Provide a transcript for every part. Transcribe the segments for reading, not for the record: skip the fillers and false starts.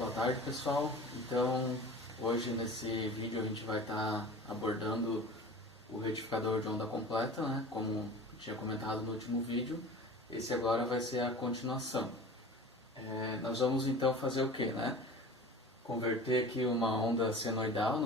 Boa tarde, pessoal. Então, hoje nesse vídeo a gente vai estar abordando o retificador de onda completa, né? Como tinha comentado no último vídeo. Esse agora vai ser a continuação. Nós vamos então fazer o que, né? Converter aqui uma onda senoidal,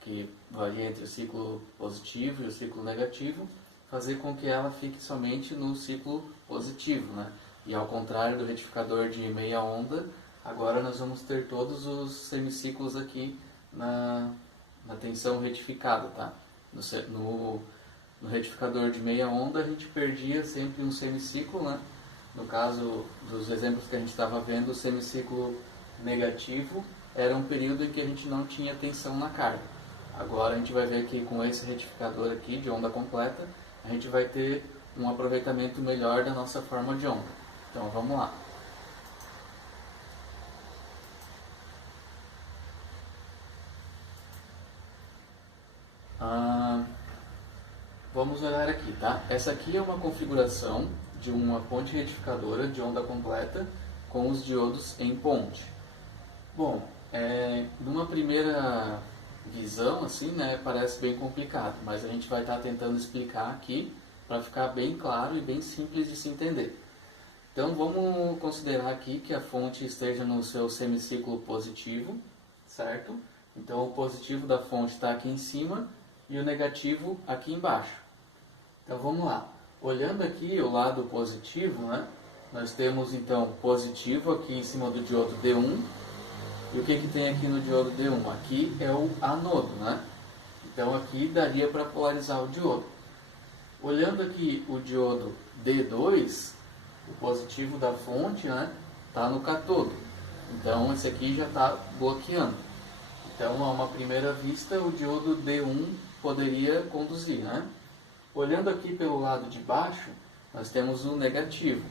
que varia entre o ciclo positivo e o ciclo negativo, fazer com que ela fique somente no ciclo positivo, né? E ao contrário do retificador de meia onda, agora nós vamos ter todos os semiciclos aqui na tensão retificada, tá? No retificador de meia onda a gente perdia sempre um semiciclo, né? No caso dos exemplos que a gente estava vendo, o semiciclo negativo era um período em que a gente não tinha tensão na carga. Agora a gente vai ver que com esse retificador aqui de onda completa, a gente vai ter um aproveitamento melhor da nossa forma de onda. Então vamos lá. Vamos olhar aqui, tá? Essa aqui é uma configuração de uma ponte retificadora de onda completa com os diodos em ponte. Bom, numa primeira visão, assim, né, parece bem complicado, mas a gente vai estar tentando explicar aqui para ficar bem claro e bem simples de se entender. Então vamos considerar aqui que a fonte esteja no seu semiciclo positivo, certo? Então o positivo da fonte está aqui em cima e o negativo aqui embaixo. Então vamos lá. Olhando aqui o lado positivo, né, nós temos então positivo aqui em cima do diodo D1. E o que tem aqui no diodo D1? Aqui é o anodo, né? Então aqui daria para polarizar o diodo. Olhando aqui o diodo D2, o positivo da fonte, né, está no catodo. Então esse aqui já está bloqueando. Então a uma primeira vista o diodo D1 poderia conduzir, né? Olhando aqui pelo lado de baixo, nós temos o negativo.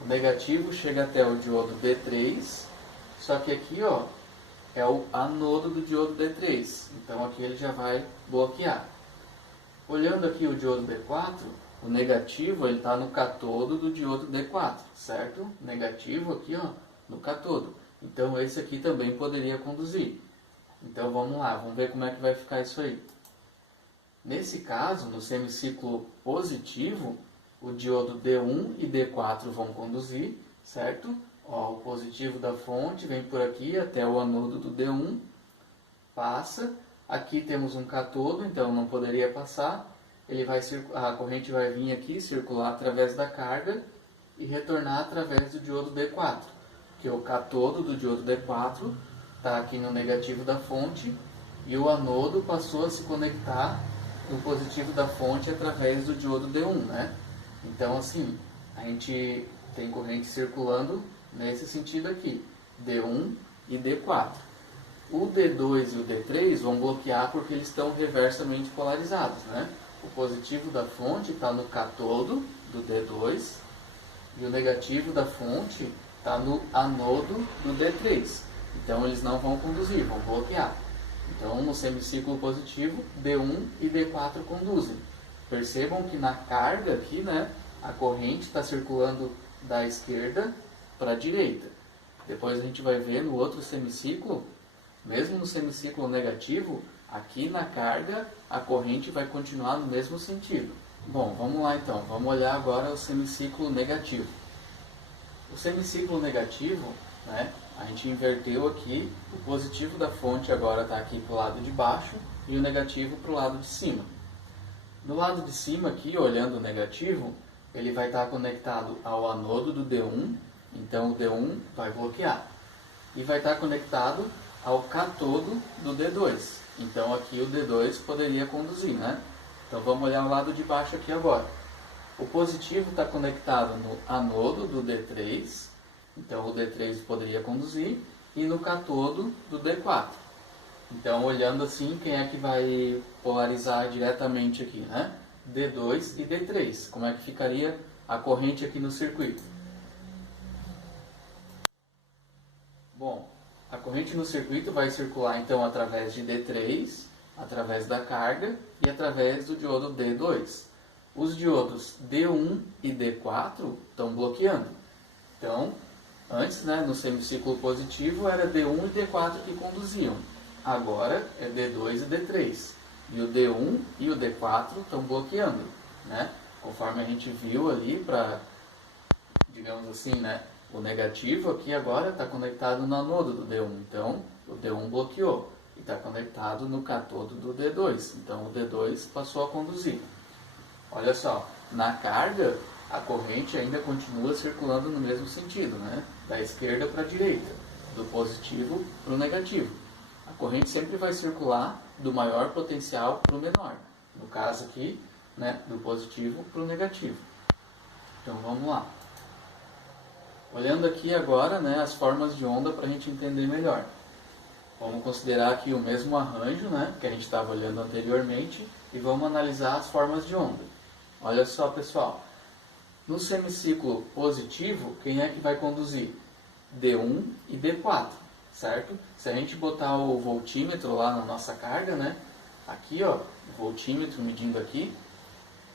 O negativo chega até o diodo D3, só que aqui, ó, é o anodo do diodo D3. Então aqui ele já vai bloquear. Olhando aqui o diodo D4, o negativo ele está no catodo do diodo D4, certo? Negativo aqui, ó, no catodo. Então esse aqui também poderia conduzir. Então vamos lá, vamos ver como é que vai ficar isso aí. Nesse caso, no semiciclo positivo, o diodo D1 e D4 vão conduzir, certo? Ó, o positivo da fonte vem por aqui até o anodo do D1, passa. Aqui temos um catodo, então não poderia passar. A corrente vai vir aqui, circular através da carga e retornar através do diodo D4. Porque o catodo do diodo D4 está aqui no negativo da fonte e o anodo passou a se conectar no positivo da fonte através do diodo D1, né? Então assim, a gente tem corrente circulando nesse sentido aqui, D1 e D4. O D2 e o D3 vão bloquear porque eles estão reversamente polarizados, né? O positivo da fonte está no catodo do D2 e o negativo da fonte está no anodo do D3. Então eles não vão conduzir, vão bloquear. Então no semiciclo positivo, D1 e D4 conduzem. Percebam que na carga aqui, né, a corrente está circulando da esquerda para a direita. Depois a gente vai ver no outro semiciclo, mesmo no semiciclo negativo, aqui na carga a corrente vai continuar no mesmo sentido. Bom, vamos lá então, vamos olhar agora o semiciclo negativo. O semiciclo negativo, né, a gente inverteu aqui, o positivo da fonte agora está aqui para o lado de baixo e o negativo para o lado de cima. No lado de cima aqui, olhando o negativo, ele vai estar conectado ao anodo do D1, então o D1 vai bloquear. E vai estar conectado ao catodo do D2, então aqui o D2 poderia conduzir, né? Então vamos olhar o lado de baixo aqui agora. O positivo está conectado no anodo do D3, então o D3 poderia conduzir, e no catodo do D4. Então olhando assim, quem é que vai polarizar diretamente aqui, né? D2 e D3. Como é que ficaria a corrente aqui no circuito? Bom, a corrente no circuito vai circular então através de D3, através da carga e através do diodo D2. Os diodos D1 e D4 estão bloqueando. Então, Antes, né, no semiciclo positivo, era D1 e D4 que conduziam. Agora é D2 e D3. E o D1 e o D4 estão bloqueando, né? Conforme a gente viu ali, para, digamos assim, né, o negativo aqui agora está conectado no anodo do D1. Então, o D1 bloqueou e está conectado no catodo do D2. Então, o D2 passou a conduzir. Olha só, na carga, a corrente ainda continua circulando no mesmo sentido, né? Da esquerda para a direita, do positivo para o negativo. A corrente sempre vai circular do maior potencial para o menor. No caso aqui, né, do positivo para o negativo. Então vamos lá. Olhando aqui agora, né, as formas de onda para a gente entender melhor. Vamos considerar aqui o mesmo arranjo, né, que a gente estava olhando anteriormente, e vamos analisar as formas de onda. Olha só, pessoal. No semiciclo positivo, quem é que vai conduzir? D1 e D4, certo? Se a gente botar o voltímetro lá na nossa carga, né? Aqui, ó, o voltímetro medindo aqui,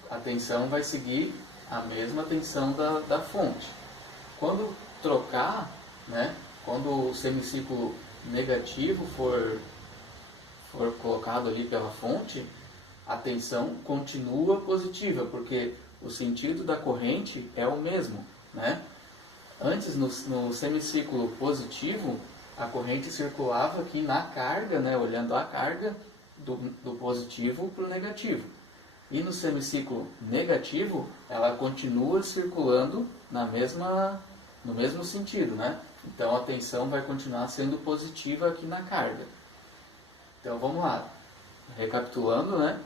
a tensão vai seguir a mesma tensão da fonte. Quando trocar, né? Quando o semiciclo negativo for colocado ali pela fonte, a tensão continua positiva, porque o sentido da corrente é o mesmo, né? Antes, no semiciclo positivo, a corrente circulava aqui na carga, né? Olhando a carga do positivo para o negativo. E no semiciclo negativo, ela continua circulando no mesmo sentido, né? Então a tensão vai continuar sendo positiva aqui na carga. Então vamos lá, recapitulando, né?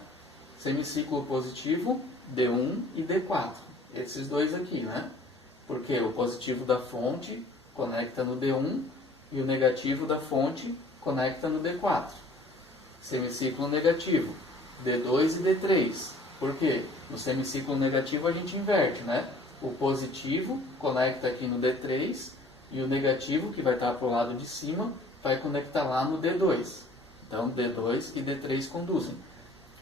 Semiciclo positivo, D1 e D4. Esses dois aqui, né? Porque o positivo da fonte conecta no D1 e o negativo da fonte conecta no D4. Semiciclo negativo, D2 e D3. Por quê? No semiciclo negativo a gente inverte, né? O positivo conecta aqui no D3 e o negativo, que vai estar para o lado de cima, vai conectar lá no D2. Então D2 e D3 conduzem.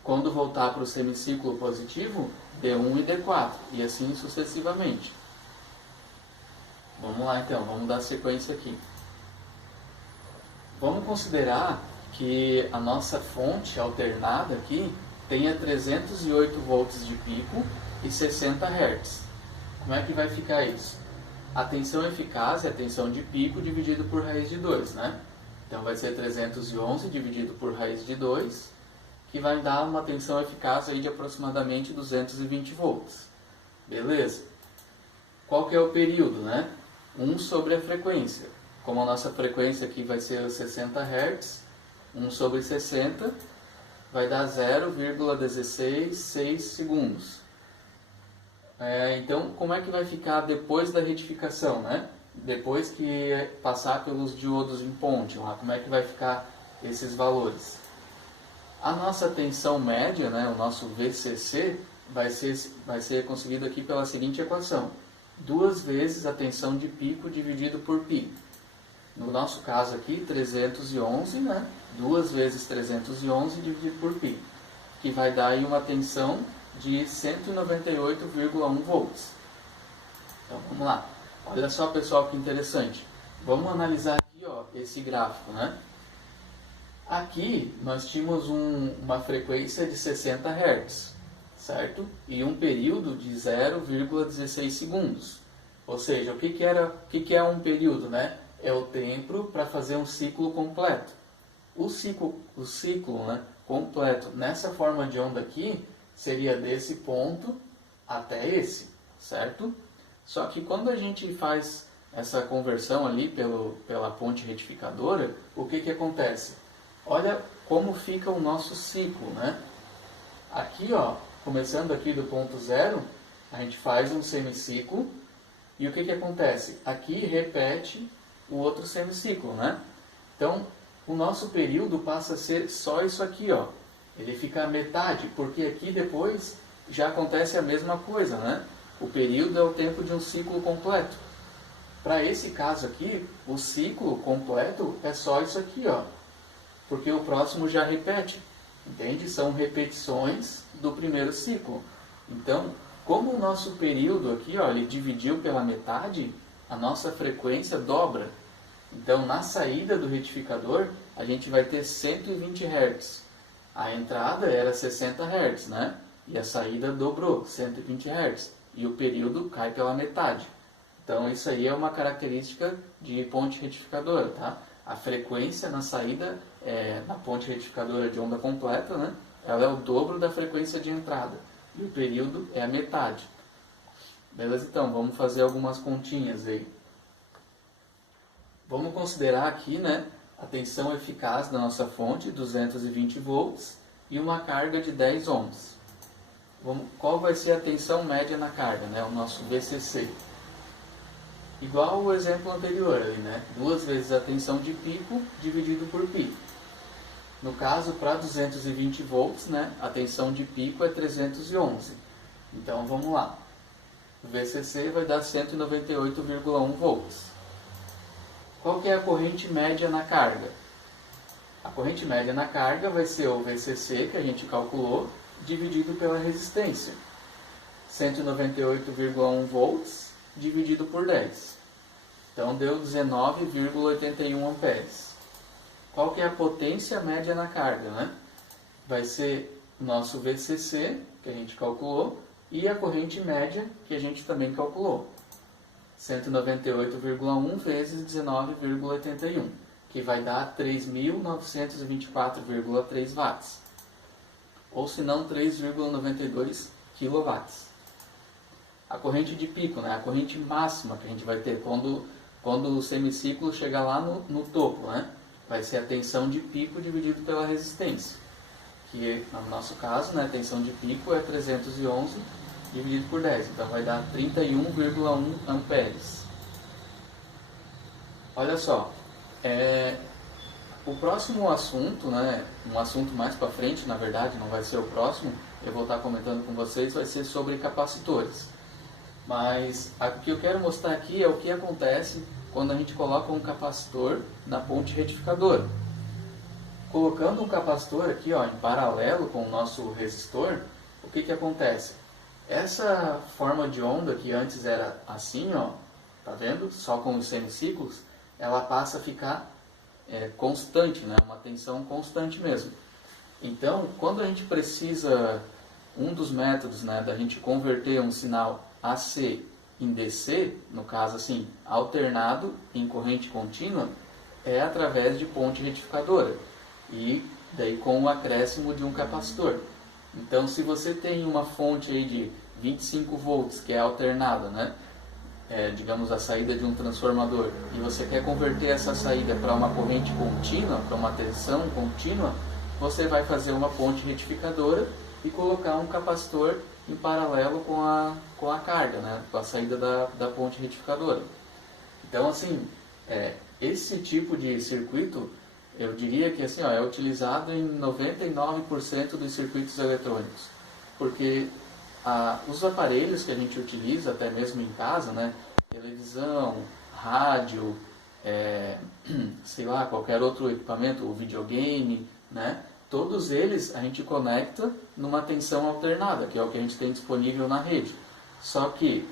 Quando voltar para o semiciclo positivo, D1 e D4, e assim sucessivamente. Vamos lá então, vamos dar sequência aqui. Vamos considerar que a nossa fonte alternada aqui tenha 308 volts de pico e 60 Hz. Como é que vai ficar isso? A tensão eficaz é a tensão de pico dividido por raiz de 2, né? Então vai ser 311 dividido por raiz de 2, que vai dar uma tensão eficaz aí de aproximadamente 220 volts. Beleza? Qual que é o período, né? 1 sobre a frequência. Como a nossa frequência aqui vai ser 60 Hz, 1 sobre 60 vai dar 0,166 segundos. Então, como é que vai ficar depois da retificação, né? Depois que passar pelos diodos em ponte lá, como é que vai ficar esses valores? A nossa tensão média, né, o nosso VCC, vai ser conseguido aqui pela seguinte equação. 2 vezes a tensão de pico dividido por π. No nosso caso aqui, 311, né? 2 vezes 311 dividido por π. Que vai dar aí uma tensão de 198,1 volts. Então, vamos lá. Olha só, pessoal, que interessante. Vamos analisar aqui, ó, esse gráfico, né? Aqui nós tínhamos uma frequência de 60 Hz, certo? E um período de 0,16 segundos. Ou seja, o que é um período, né? É o tempo para fazer um ciclo completo. O ciclo, né, completo nessa forma de onda aqui seria desse ponto até esse, certo? Só que quando a gente faz essa conversão ali pela ponte retificadora, o que acontece? Olha como fica o nosso ciclo, né? Aqui, ó, começando aqui do ponto zero, a gente faz um semiciclo e o que acontece? Aqui repete o outro semiciclo, né? Então, o nosso período passa a ser só isso aqui, ó. Ele fica a metade, porque aqui depois já acontece a mesma coisa, né? O período é o tempo de um ciclo completo. Para esse caso aqui, o ciclo completo é só isso aqui, ó. Porque o próximo já repete, entende? São repetições do primeiro ciclo. Então, como o nosso período aqui, ó, ele dividiu pela metade, a nossa frequência dobra. Então, na saída do retificador, a gente vai ter 120 Hz. A entrada era 60 Hz, né? E a saída dobrou, 120 Hz. E o período cai pela metade. Então, isso aí é uma característica de ponte retificadora, tá? A frequência na saída, na ponte retificadora de onda completa, né? Ela é o dobro da frequência de entrada. E o período é a metade. Beleza? Então, vamos fazer algumas continhas aí. Vamos considerar aqui, né, a tensão eficaz da nossa fonte, 220 volts, e uma carga de 10 ohms. Qual vai ser a tensão média na carga, né, o nosso VCC? Igual o exemplo anterior ali, né? 2 vezes a tensão de pico dividido por pico. No caso, para 220 volts, né, a tensão de pico é 311. Então, vamos lá. O VCC vai dar 198,1 volts. Qual que é a corrente média na carga? A corrente média na carga vai ser o VCC, que a gente calculou, dividido pela resistência. 198,1 volts dividido por 10. Então, deu 19,81 amperes. Qual que é a potência média na carga, né? Vai ser o nosso VCC, que a gente calculou, e a corrente média, que a gente também calculou. 198,1 vezes 19,81, que vai dar 3.924,3 watts. Ou se não, 3,92 kW. A corrente de pico, né? A corrente máxima que a gente vai ter quando o semiciclo chegar lá no topo, né? Vai ser a tensão de pico dividido pela resistência, que no nosso caso, né, a tensão de pico é 311 dividido por 10, então vai dar 31,1 amperes. Olha só, o próximo assunto, né, um assunto mais para frente, na verdade, não vai ser o próximo, eu vou estar comentando com vocês, vai ser sobre capacitores. Mas o que eu quero mostrar aqui é o que acontece quando a gente coloca um capacitor na ponte retificadora. Colocando um capacitor aqui, ó, em paralelo com o nosso resistor, o que acontece? Essa forma de onda que antes era assim, ó, tá vendo? Só com os semiciclos, ela passa a ficar constante, né? Uma tensão constante mesmo. Então, quando a gente precisa, um dos métodos, né, da gente converter um sinal AC em DC, no caso assim, alternado em corrente contínua, é através de ponte retificadora e daí com o acréscimo de um capacitor. Então, se você tem uma fonte aí de 25 volts que é alternada, né, digamos a saída de um transformador, e você quer converter essa saída para uma corrente contínua, para uma tensão contínua, você vai fazer uma ponte retificadora e colocar um capacitor em paralelo com a carga, né? Com a saída da ponte retificadora. Então, assim, esse tipo de circuito, eu diria que assim, ó, é utilizado em 99% dos circuitos eletrônicos, porque os aparelhos que a gente utiliza, até mesmo em casa, né? Televisão, rádio, sei lá, qualquer outro equipamento, o videogame, né? Todos eles a gente conecta numa tensão alternada, que é o que a gente tem disponível na rede. Só que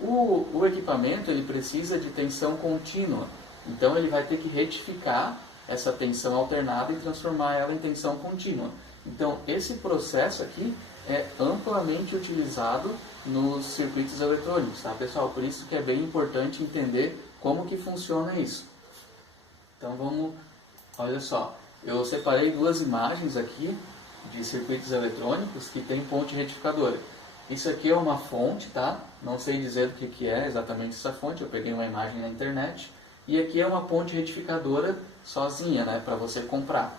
o equipamento ele precisa de tensão contínua, então ele vai ter que retificar essa tensão alternada e transformar ela em tensão contínua. Então esse processo aqui é amplamente utilizado nos circuitos eletrônicos, tá, pessoal? Por isso que é bem importante entender como que funciona isso. Então vamos, olha só. Eu separei 2 imagens aqui de circuitos eletrônicos que tem ponte retificadora. Isso aqui é uma fonte, tá? Não sei dizer o que é exatamente essa fonte, eu peguei uma imagem na internet. E aqui é uma ponte retificadora sozinha, né? Para você comprar.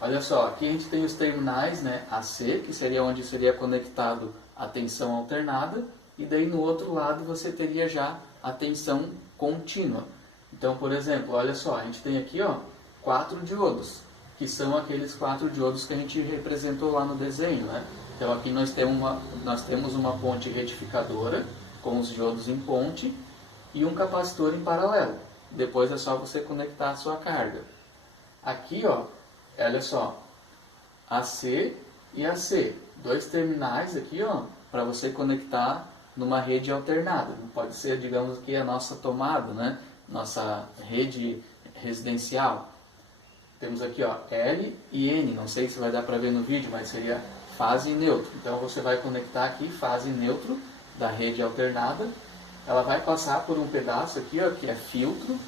Olha só, aqui a gente tem os terminais, né? AC, que seria onde seria conectado a tensão alternada. E daí no outro lado você teria já a tensão contínua. Então, por exemplo, olha só, a gente tem aqui, ó, 4 diodos, que são aqueles 4 diodos que a gente representou lá no desenho, né? Então aqui nós temos uma ponte retificadora com os diodos em ponte e um capacitor em paralelo. Depois é só você conectar a sua carga. Aqui, ó, olha só, AC e AC, 2 terminais aqui, ó, para você conectar numa rede alternada. Não pode ser, digamos que a nossa tomada, né? Nossa rede residencial. Temos aqui, ó, L e N, não sei se vai dar para ver no vídeo, mas seria fase e neutro. Então você vai conectar aqui fase e neutro da rede alternada. Ela vai passar por um pedaço aqui, ó, que é filtro,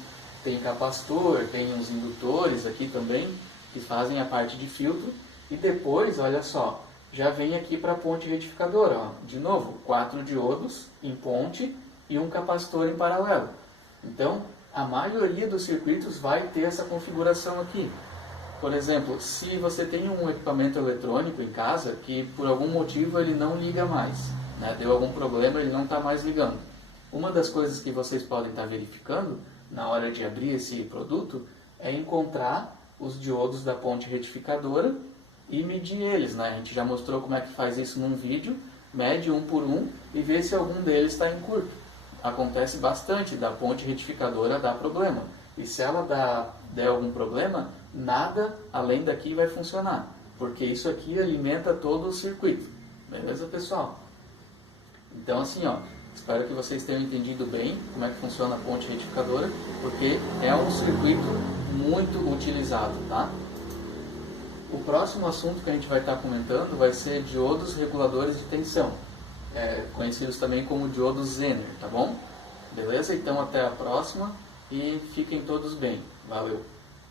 tem capacitor, tem uns indutores aqui também, que fazem a parte de filtro. E depois, olha só, já vem aqui para a ponte retificadora, ó. De novo, 4 diodos em ponte e um capacitor em paralelo. Então, a maioria dos circuitos vai ter essa configuração aqui. Por exemplo, se você tem um equipamento eletrônico em casa que por algum motivo ele não liga mais, né? Deu algum problema, ele não está mais ligando. Uma das coisas que vocês podem estar verificando na hora de abrir esse produto é encontrar os diodos da ponte retificadora e medir eles, né? A gente já mostrou como é que faz isso num vídeo, mede um por um e vê se algum deles está em curto. Acontece bastante da ponte retificadora dar problema. E se ela der algum problema, nada além daqui vai funcionar, porque isso aqui alimenta todo o circuito. Beleza, pessoal? Então assim, ó, espero que vocês tenham entendido bem como é que funciona a ponte retificadora, porque é um circuito muito utilizado, tá? O próximo assunto que a gente vai estar comentando vai ser diodos reguladores de tensão, conhecidos também como diodos Zener, tá bom? Beleza? Então até a próxima e fiquem todos bem. Valeu!